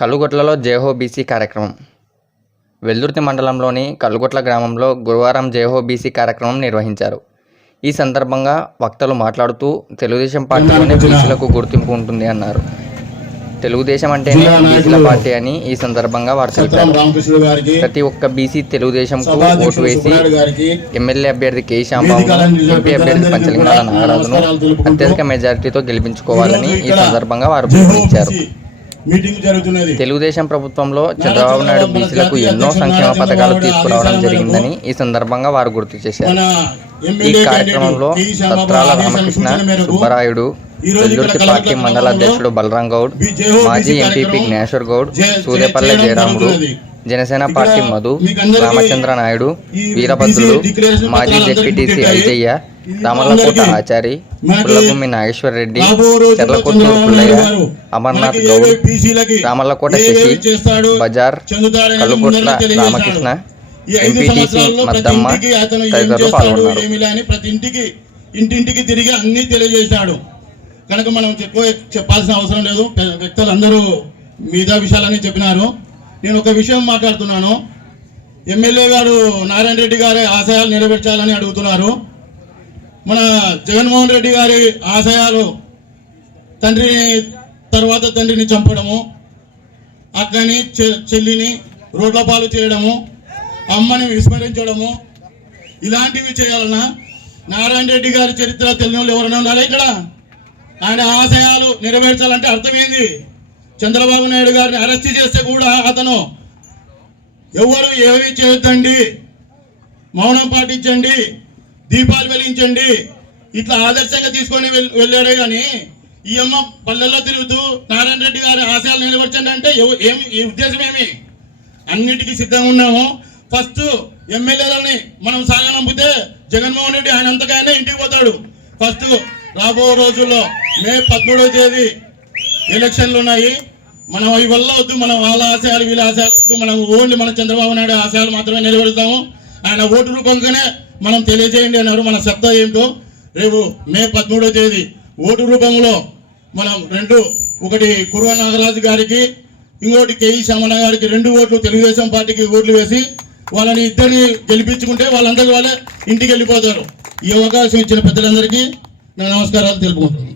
కల్లుగొట్లలో జేహో BC కార్యక్రమం. వెల్దుర్తి మండలంలోని కల్లుగొట్ల గ్రామంలో గురువారం జేహో బీసీ కార్యక్రమం నిర్వహించారు. ఈ సందర్భంగా వక్తలు మాట్లాడుతూ తెలుగుదేశం పార్టీలోనే బీసీలకు గుర్తింపు ఉంటుంది అన్నారు. తెలుగుదేశం అంటేనే బీసీల పార్టీ అని ఈ సందర్భంగా వారు తెలిపారు ప్రతి ఒక్క బీసీ తెలుగుదేశంకు ఓటు వేసి ఎమ్మెల్యే అభ్యర్థి కే. శ్యాంబాబు ఎంపీ అభ్యర్థి పంచలింగాల నాగరాజును అత్యధిక మెజారిటీతో గెలిపించుకోవాలని ఈ సందర్భంగా వారు పిలుపునిచ్చారు. మీటింగ్ జరుగుతున్నది తెలుగుదేశం ప్రభుత్వంలో చంద్రబాబు నాయుడు బీసీలకు ఎన్నో సంక్షేమ పథకాలు తీసుకురావడం జరిగిందని ఈ సందర్భంగా వారు గుర్తు చేశారు ఈ కార్యక్రమంలో ఆదేశాల రామకృష్ణ సుబ్బరాయుడు ఇక్కడ పార్టీ మండల అధ్యక్షుడు బలరాం గౌడ్ మాజీ ఎంపీపీ జ్ఞానేశ్వర్ గౌడ్ సూర్యపల్లె జయరాముడు. జనసేన పార్టీ మధు రామచంద్ర నాయుడు వీరభద్రుడు మాజీ జెడ్పీటీసీ ఐజయ్య రామల్లకోట అందరికీ ఆచారి పుల్లభూమి నాగేశ్వర్ రెడ్డి పుల్లయ్య అమర్నాథ్ గౌడ్ రామల్లకోట ఏవేవి శశి బజార్ కల్లుకొట్ల. రామకృష్ణ ఎంపీటీసీ మద్దమ్మ తదితరులు పాల్గొన్నారు. ఇంటింటికి తిరిగి అన్ని తెలియజేశాడు. కనుక మనం ఎక్కువ చెప్పాల్సిన అవసరం లేదు. పె- వ్యక్తులు అందరూ మిగతా విషయాలన్నీ చెప్పినారు. నేను ఒక విషయం మాట్లాడుతున్నాను. ఎమ్మెల్యే గారు నారాయణ రెడ్డి గారి ఆశయాలు నెరవేర్చాలని అడుగుతున్నారు. మన జగన్మోహన్ రెడ్డి గారి ఆశయాలు తండ్రిని తర్వాత తండ్రిని చంపడము అక్కని చె- చెల్లిని రోడ్ల పాలు చేయడము అమ్మని విస్మరించడము ఇలాంటివి చేయాలన్నా నారాయణ రెడ్డి గారి చరిత్ర తెలియని ఎవరైనా ఉన్నారా ఇక్కడ? ఆయన ఆశయాలు నెరవేర్చాలంటే అర్థమైంది చంద్రబాబు నాయుడు గారిని అరెస్ట్ చేస్తే కూడా అతను ఎవరు ఏమీ చేయొద్దండి. మౌనం పాటించండి. దీపాలు వెలిగించండి. ఇట్లా ఆదర్శంగా తీసుకొని వెళ్ళాడే కానీ ఈ అమ్మ పల్లెల్లో తిరుగుతూ నారాయణ రెడ్డి గారి ఆశయాలు నిలబెట్టండి అంటే ఏమి ఈ ఉద్దేశం ఏమి? అన్నిటికీ సిద్ధంగా ఉన్నాము. ఫస్ట్ ఎమ్మెల్యేలని మనం సాగనంపితే జగన్మోహన్ రెడ్డి ఆయన అంతకైనా ఇంటికి పోతాడు. ఫస్ట్ రాబో రోజుల్లో మే పదమూడవ తేదీ ఎలక్షన్లు ఉన్నాయి. మనం అవి వల్ల వద్దు మనం వాళ్ళ ఆశయాలు వీళ్ళ ఆశయాలు వద్దు మనం ఓన్లీ మన చంద్రబాబు నాయుడు ఆశయాలు మాత్రమే నిలబెడతాము. ఆయన ఓటు రూపంగానే మనం తెలియజేయండి అన్నారు మన సత్తా ఏంటో. రేపు మే పదమూడో తేదీ ఓటు రూపంలో మనం రెండు ఒకటి కురువ నాగరాజు గారికి ఇంకోటి కేఈ శ్యామల గారికి రెండు ఓట్లు తెలుగుదేశం పార్టీకి ఓట్లు వేసి వాళ్ళని ఇద్దరిని గెలిపించుకుంటే వాళ్ళందరూ వాళ్ళే ఇంటికి వెళ్ళిపోతారు. ఈ అవకాశం ఇచ్చిన పెద్దలందరికీ నా నమస్కారాలు తెలుపుకుంటున్నాను.